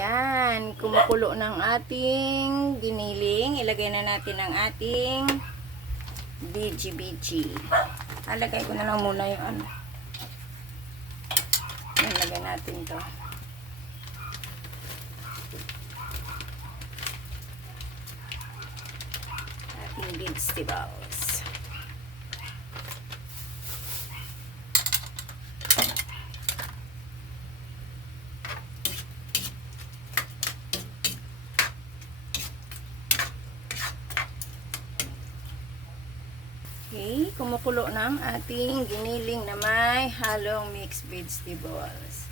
Ayan, kumukulo ng ating giniling. Ilagay na natin ang ating BG. Alagay ko na lang muna yung ano. Ilagay natin to. Ating vegetables. Okay, kumukulo ng ating giniling na may halong mixed vegetables.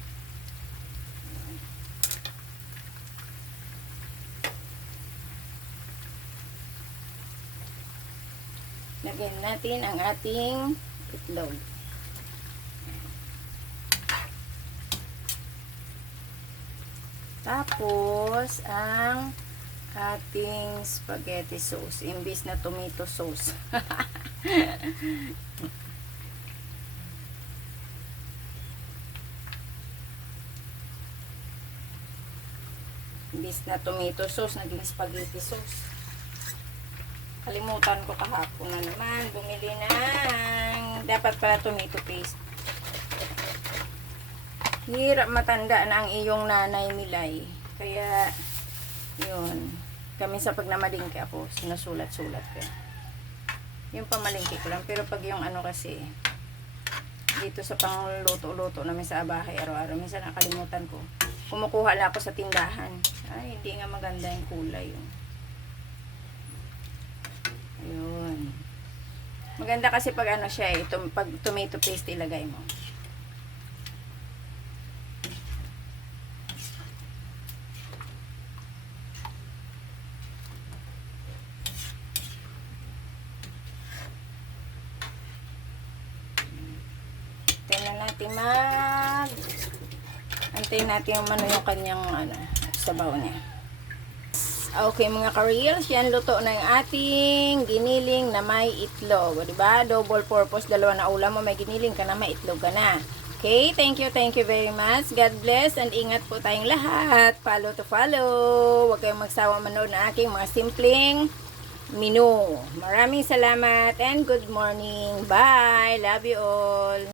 Lagyan natin ang ating itlog. Tapos, ang ating spaghetti sauce. Imbis na tomato sauce. Imbis na tomato sauce, naging spaghetti sauce. Kalimutan ko kahapon na naman. Bumili ng dapat pala tomato paste. Hirap matanda na ang iyong nanay Milay. Kaya, yun. Kami sa pag namalingki ako, sinusulat-sulat ko. Yung pamalingki ko lang. Pero pag yung ano kasi, dito sa pangluto-luto namin sa bahay araw-araw, minsan nakalimutan ko. Kumukuha lang ako sa tindahan. Ay, hindi nga maganda yung kulay. Ayun. Maganda kasi pag ano siya eh, pag tomato paste ilagay mo. Antayin natin yung yung kanyang sabaw niya. Okay mga ka-reels, yan luto na yung ating giniling na may itlog. Diba? Double purpose, dalawa na ulam mo, may giniling ka na, may itlog ka na. Okay, thank you very much. God bless and ingat po tayong lahat. Follow to follow. Huwag kayong magsawa manood na aking mga simpleng menu. Maraming salamat and good morning. Bye! Love you all!